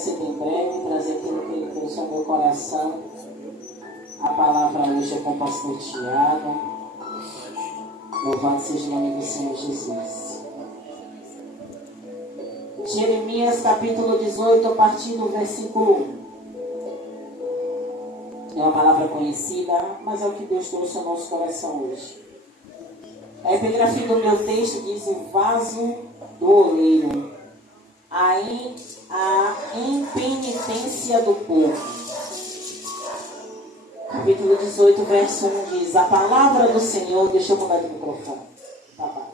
ser bem breve, trazer aquilo que ele trouxe ao meu coração. A palavra hoje é com o pastor Tiago. Louvado seja o nome do Senhor Jesus. Jeremias capítulo 18, a partir do versículo 1. É uma palavra conhecida, mas é o que Deus trouxe ao nosso coração hoje. A epigrafia do meu texto diz: o vaso do oleiro, a impenitência do povo. Capítulo 18, verso 1 diz: a palavra do Senhor, deixa eu mudar de microfone. Tá baixo.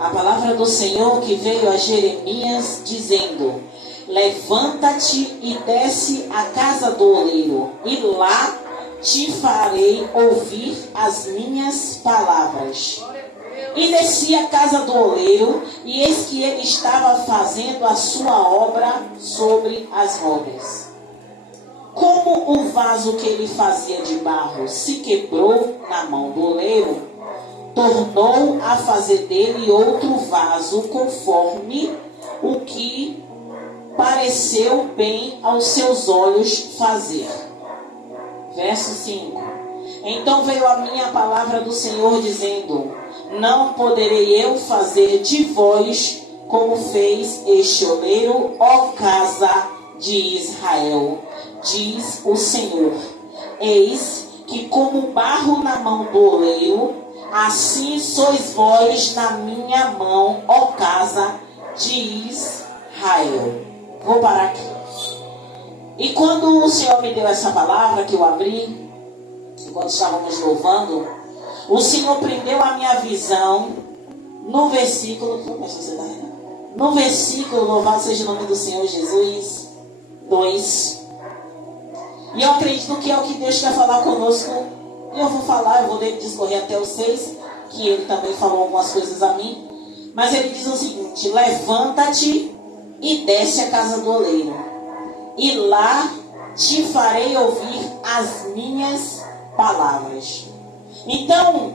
A palavra do Senhor que veio a Jeremias dizendo: levanta-te e desce à casa do oleiro, e lá te farei ouvir as minhas palavras. E desci à casa do oleiro, e eis que ele estava fazendo a sua obra sobre as rodas. Como o vaso que ele fazia de barro se quebrou na mão do oleiro, tornou a fazer dele outro vaso conforme o que pareceu bem aos seus olhos fazer. Verso 5. Então veio a minha palavra do Senhor dizendo: não poderei eu fazer de vós como fez este oleiro, ó casa de Israel, diz o Senhor. Eis que como barro na mão do oleiro, assim sois vós na minha mão, ó casa de Israel. Vou parar aqui. E quando o Senhor me deu essa palavra que eu abri, enquanto estávamos louvando, o Senhor prendeu a minha visão no versículo, louvado seja o nome do Senhor Jesus, 2. E eu acredito que é o que Deus quer falar conosco. E eu vou discorrer até o 6, que ele também falou algumas coisas a mim. Mas ele diz o seguinte: levanta-te e desce à casa do oleiro, e lá te farei ouvir as minhas palavras. Então,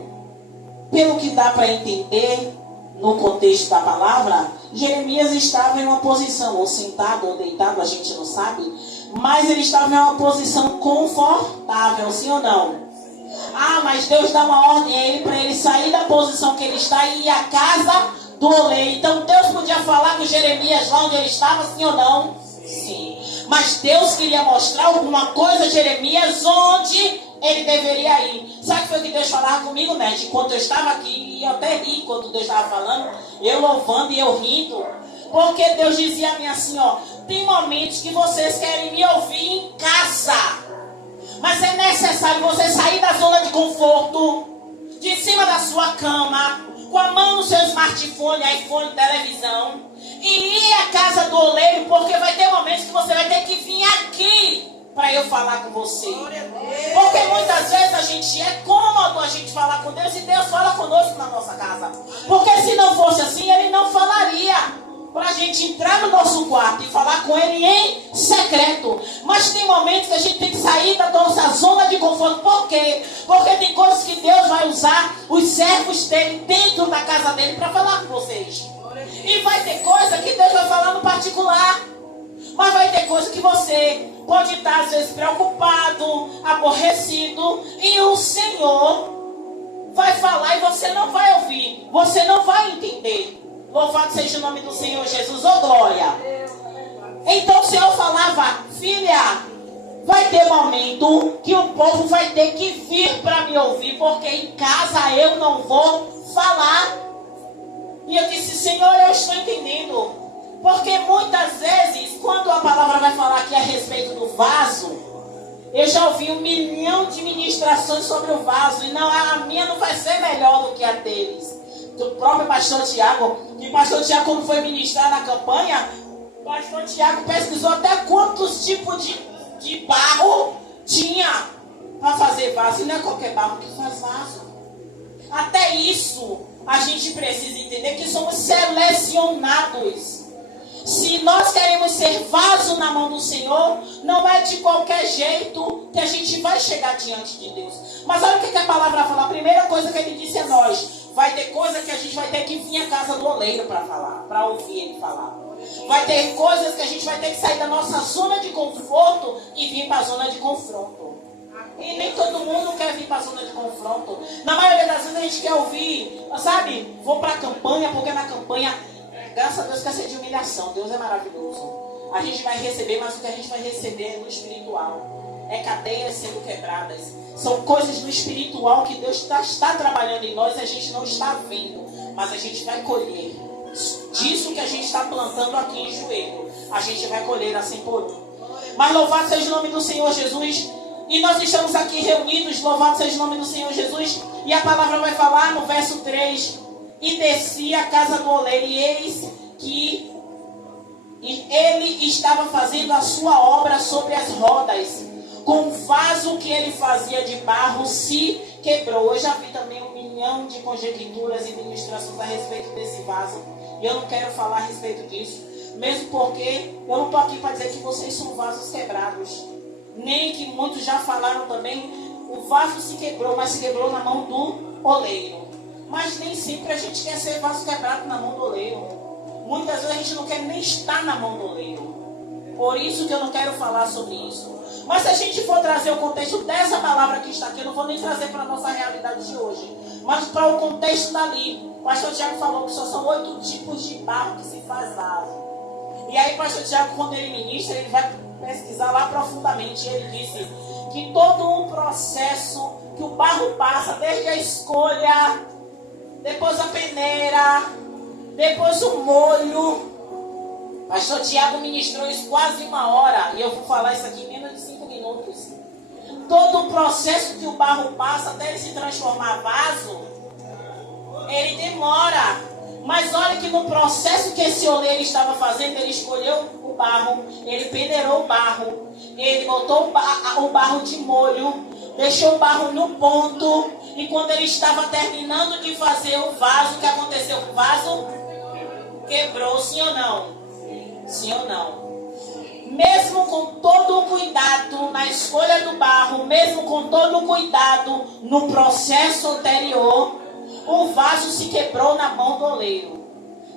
pelo que dá para entender no contexto da palavra, Jeremias estava em uma posição, ou sentado ou deitado, a gente não sabe, mas ele estava em uma posição confortável, sim ou não? Ah, mas Deus dá uma ordem a ele para ele sair da posição que ele está e ir à casa do oleiro. Então Deus podia falar com Jeremias lá onde ele estava, sim ou não? Sim. Mas Deus queria mostrar alguma coisa a Jeremias onde ele deveria ir. Sabe o que foi que Deus falava comigo, né? Enquanto eu estava aqui, e eu até ri quando Deus estava falando, eu louvando e eu rindo. Porque Deus dizia a mim assim, ó: tem momentos que vocês querem me ouvir em casa, mas é necessário você sair da zona de conforto, de cima da sua cama, com a mão no seu smartphone, iPhone, televisão, e ir à casa do oleiro, porque vai ter momentos que você vai ter que vir aqui para eu falar com você. Porque muitas vezes a gente é cômodo a gente falar com Deus, e Deus fala conosco na nossa casa. Porque se não fosse assim, Ele não falaria para a gente entrar no nosso quarto e falar com Ele em secreto. Mas tem momentos que a gente tem que sair da nossa zona de conforto. Por quê? Porque tem coisas que Deus vai usar os servos dele dentro da casa dele para falar com vocês. E vai ter coisa que Deus vai falar no particular. Mas vai ter coisa que você pode estar às vezes preocupado, aborrecido, e o Senhor vai falar e você não vai ouvir, você não vai entender. Louvado seja o nome do Senhor Jesus, ô glória. Então o Senhor falava: filha, vai ter momento que o povo vai ter que vir para me ouvir, porque em casa eu não vou falar. E eu disse: Senhor, eu estou entendendo. Porque muitas vezes, quando a palavra vai falar aqui a respeito do vaso, eu já ouvi 1 milhão de ministrações sobre o vaso, e não, a minha não vai ser melhor do que a deles. Do próprio pastor Tiago, que pastor Tiago, quando foi ministrar na campanha, o pastor Tiago pesquisou até quantos tipos de barro tinha para fazer vaso. E não é qualquer barro que faz vaso. Até isso a gente precisa entender, que somos selecionados. Se nós queremos ser vaso na mão do Senhor, não é de qualquer jeito que a gente vai chegar diante de Deus. Mas olha o que a palavra fala. A primeira coisa que ele disse a nós: vai ter coisa que a gente vai ter que vir à casa do oleiro para falar, para ouvir ele falar. Vai ter coisas que a gente vai ter que sair da nossa zona de conforto e vir para a zona de confronto. E nem todo mundo quer vir para a zona de confronto. Na maioria das vezes a gente quer ouvir, sabe? Vou para a campanha, porque na campanha, graças a Deus, quer ser de humilhação. Deus é maravilhoso. A gente vai receber, mas o que a gente vai receber é no espiritual. É cadeias sendo quebradas. São coisas no espiritual que Deus está trabalhando em nós e a gente não está vendo. Mas a gente vai colher. Disso que a gente está plantando aqui em Joelho, a gente vai colher a 100 por 1. Mas louvado seja o nome do Senhor Jesus. E nós estamos aqui reunidos, louvado seja o nome do Senhor Jesus. E a palavra vai falar no verso 3. E desci a casa do oleiro, e eis que ele estava fazendo a sua obra sobre as rodas. Com o vaso que ele fazia de barro se quebrou. Eu já vi também 1 milhão de conjecturas e ministrações a respeito desse vaso. E eu não quero falar a respeito disso. Mesmo porque eu não estou aqui para dizer que vocês são vasos quebrados. Nem que muitos já falaram também. O vaso se quebrou, mas se quebrou na mão do oleiro. Mas nem sempre a gente quer ser vaso quebrado na mão do oleiro. Muitas vezes a gente não quer nem estar na mão do oleiro. Por isso que eu não quero falar sobre isso. Mas se a gente for trazer o contexto dessa palavra que está aqui, eu não vou nem trazer para a nossa realidade de hoje. Mas para o contexto dali. O pastor Tiago falou que só são 8 tipos de barro que se faz vaso. E aí o pastor Tiago, quando ele ministra, ele vai pesquisar lá profundamente. Ele disse que todo o processo que o barro passa, desde a escolha, depois a peneira, depois o molho. Pastor Tiago ministrou isso quase 1 hora. E eu vou falar isso aqui em menos de 5 minutos. Todo o processo que o barro passa até ele se transformar vaso, ele demora. Mas olha que no processo que esse oleiro estava fazendo, ele escolheu o barro, ele peneirou o barro, ele botou o barro de molho, deixou o barro no ponto. E quando ele estava terminando de fazer o vaso, o que aconteceu com o vaso? Quebrou, sim ou não? Sim ou não? Mesmo com todo o cuidado na escolha do barro, mesmo com todo o cuidado no processo anterior, o vaso se quebrou na mão do oleiro.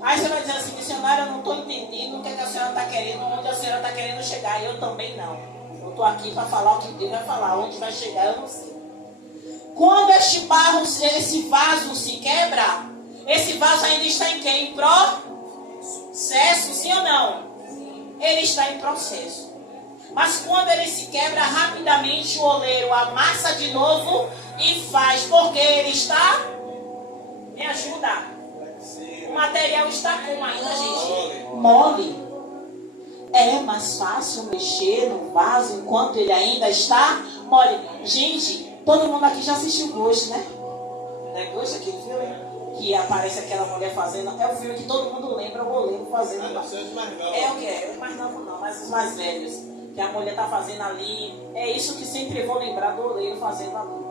Aí você vai dizer assim, missionário, eu não estou entendendo o que a senhora está querendo, onde a senhora está querendo chegar. Eu também não. Eu estou aqui para falar o que Deus vai falar. Onde vai chegar, eu não sei. Quando este barro, esse vaso se quebra, esse vaso ainda está em quê? Em processo, sim ou não? Ele está em processo. Mas quando ele se quebra, rapidamente o oleiro amassa de novo e faz. Porque ele está... Me ajuda. O material está como ainda, gente? Mole. É mais fácil mexer no vaso enquanto ele ainda está mole. Gente, todo mundo aqui já assistiu Ghost, né? Não é Ghost aquele filme? Que aparece aquela mulher fazendo. É o filme que todo mundo lembra, o oleiro fazendo. É o que é? Os mais novos não, mas os mais velhos. Que a mulher está fazendo ali. É isso que sempre vou lembrar do oleiro fazendo ali.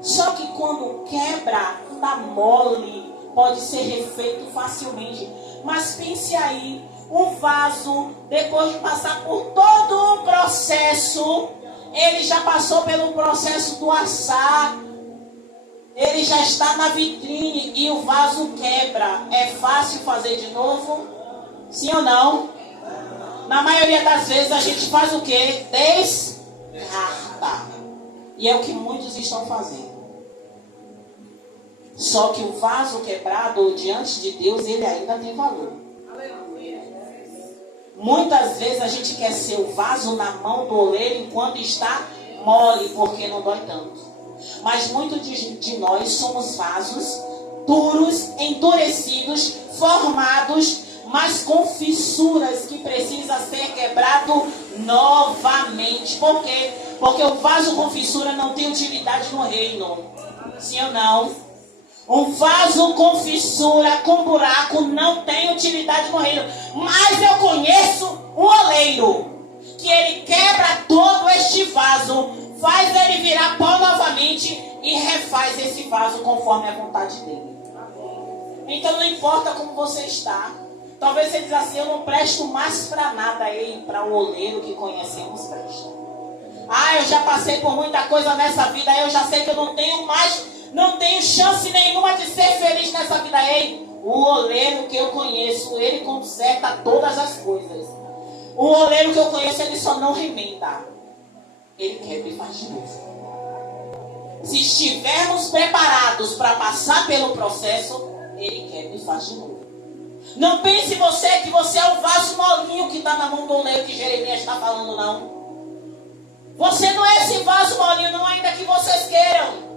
Só que quando quebra, tá mole, pode ser refeito facilmente. Mas pense aí, um vaso, depois de passar por todo o processo, ele já passou pelo processo do assar, ele já está na vitrine e o vaso quebra. É fácil fazer de novo? Sim ou não? Na maioria das vezes a gente faz o quê? Descarta. E é o que muitos estão fazendo. Só que o vaso quebrado diante de Deus, ele ainda tem valor. Muitas vezes a gente quer ser o vaso na mão do oleiro enquanto está mole, porque não dói tanto. Mas muitos de nós somos vasos duros, endurecidos, formados, mas com fissuras que precisa ser quebrado novamente. Por quê? Porque o vaso com fissura não tem utilidade no reino. Sim ou não? Um vaso com fissura, com buraco, não tem utilidade no reino. Mas eu conheço um oleiro, que ele quebra todo este vaso, faz ele virar pó novamente e refaz esse vaso conforme a vontade dele. Então não importa como você está. Talvez você diz assim, eu não presto mais para nada. Ei, para o oleiro que conhecemos presta. Eu já passei por muita coisa nessa vida, eu já sei que eu não tenho chance nenhuma de ser feliz nessa vida. Ei, o O oleiro que eu conheço, ele conserta todas as coisas. O oleiro que eu conheço, ele só não remenda. Ele quebra e faz de novo. Se estivermos preparados para passar pelo processo, ele quebra e faz de novo. Não pense você que você é o vaso molinho que está na mão do oleiro que Jeremias está falando, não. Você não é esse vaso molinho, não, ainda que vocês queiram.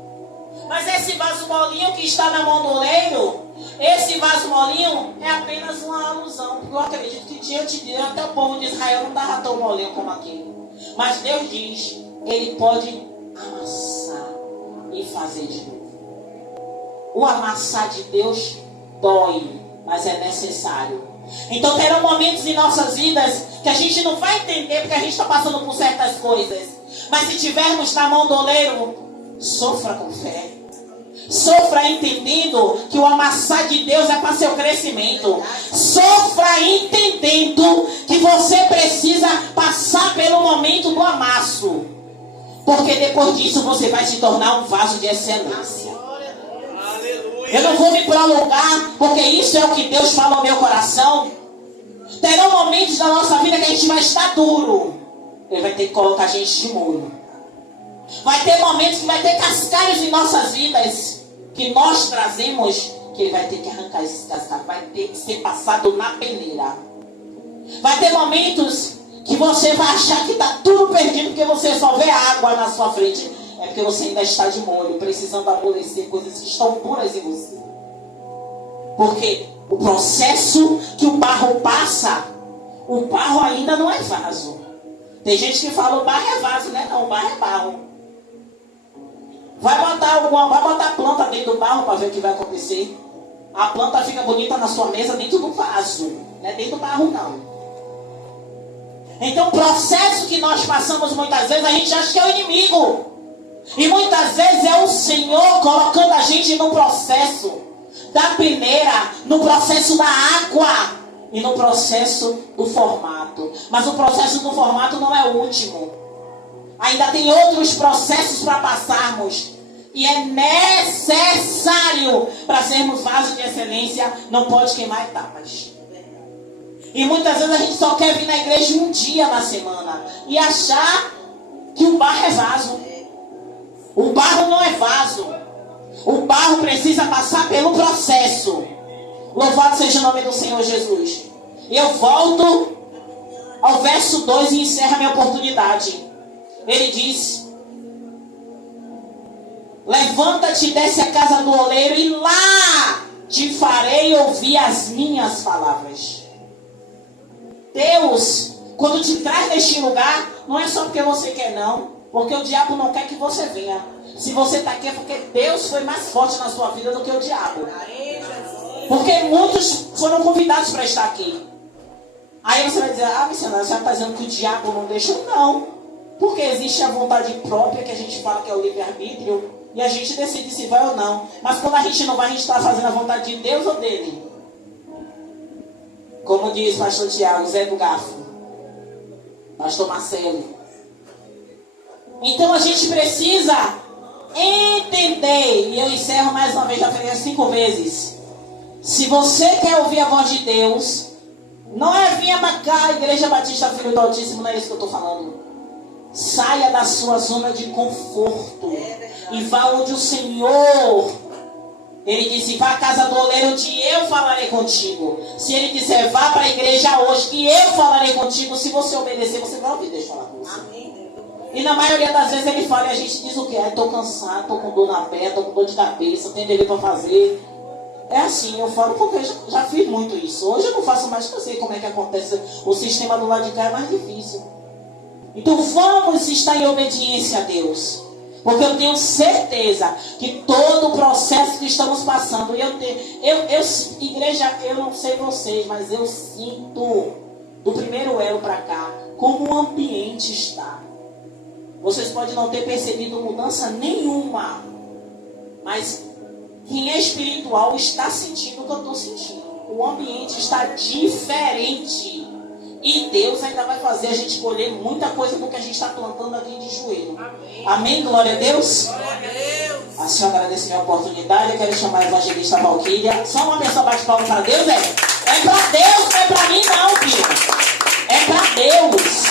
Mas esse vaso molinho que está na mão do oleiro, esse vaso molinho é apenas uma alusão. Porque eu acredito que diante de Deus, até o povo de Israel não estava tão molinho como aquele. Mas Deus diz, ele pode amassar e fazer de novo. O amassar de Deus dói, mas é necessário. Então terão momentos em nossas vidas que a gente não vai entender porque a gente está passando por certas coisas. Mas se tivermos na mão do oleiro, sofra com fé. Sofra entendendo que o amassar de Deus é para seu crescimento. Sofra entendendo que você precisa passar pelo momento do amasso. Porque depois disso você vai se tornar um vaso de excelência. Eu não vou me prolongar, porque isso é o que Deus fala no meu coração. Terão momentos da nossa vida que a gente vai estar duro. Ele vai ter que colocar a gente de molho. Vai ter momentos que vai ter cascalhos em nossas vidas que nós trazemos, que ele vai ter que arrancar esses cascalhos. Vai ter que ser passado na peneira. Vai ter momentos que você vai achar que está tudo perdido porque você só vê água na sua frente. É porque você ainda está de molho, precisando amolecer coisas que estão puras em você. Porque o processo que o barro passa, o barro ainda não é vaso. Tem gente que fala o barro é vaso, né? Não, o barro é barro. Vai botar planta dentro do barro para ver o que vai acontecer. A planta fica bonita na sua mesa dentro do vaso, não é dentro do barro não. Então o processo que nós passamos muitas vezes, a gente acha que é o inimigo. E muitas vezes é o Senhor colocando a gente no processo da peneira, no processo da água e no processo do formato. Mas o processo do formato não é o último. Ainda tem outros processos para passarmos. E é necessário para sermos vasos de excelência, não pode queimar etapas. E muitas vezes a gente só quer vir na igreja um dia na semana e achar que o barro é vaso. O barro não é vaso. O barro precisa passar pelo processo. Louvado seja o nome do Senhor Jesus. Eu volto ao verso 2 e encerro a minha oportunidade. Ele diz: levanta-te e desce a casa do oleiro e lá te farei ouvir as minhas palavras. Deus, quando te traz neste lugar, não é só porque você quer não. Porque o diabo não quer que você venha. Se você está aqui é porque Deus foi mais forte na sua vida do que o diabo. Porque muitos foram convidados para estar aqui. Aí você vai dizer, missionário, você está dizendo que o diabo não deixou? Não. Porque existe a vontade própria, que a gente fala que é o livre-arbítrio, e a gente decide se vai ou não. Mas quando a gente não vai, a gente está fazendo a vontade de Deus ou dele? Como diz o pastor Tiago, Zé do Garfo, pastor Marcelo. Então a gente precisa entender, e eu encerro mais uma vez, já falei 5 vezes. Se você quer ouvir a voz de Deus, não é vir para cá, a Igreja Batista Filho do Altíssimo, não é isso que eu estou falando. Saia da sua zona de conforto e vá onde o Senhor. Ele disse, vá à casa do oleiro onde eu falarei contigo. Se ele disser, vá para a igreja hoje que eu falarei contigo, se você obedecer, você vai ouvir, deixa eu falar com você. Amém. E na maioria das vezes ele fala e a gente diz o quê? Estou cansado, estou com dor na perna, estou com dor de cabeça, tenho dever para fazer. É assim, eu falo porque eu já fiz muito isso. Hoje eu não faço mais, porque eu sei como é que acontece. O sistema do lado de cá é mais difícil. Então vamos estar em obediência a Deus. Porque eu tenho certeza que todo o processo que estamos passando, igreja, eu não sei vocês, mas eu sinto do primeiro elo para cá, como o ambiente está. Vocês podem não ter percebido mudança nenhuma, mas quem é espiritual está sentindo o que eu estou sentindo. O ambiente está diferente. E Deus ainda vai fazer a gente colher muita coisa do que a gente está plantando aqui de joelho. Amém? Amém? Glória a Deus. Glória a Deus. Assim, eu agradeço a minha oportunidade. Eu quero chamar a evangelista Valquíria. Só uma pessoa bate palma para Deus, velho. É para Deus, não é para mim não, filho. É para Deus.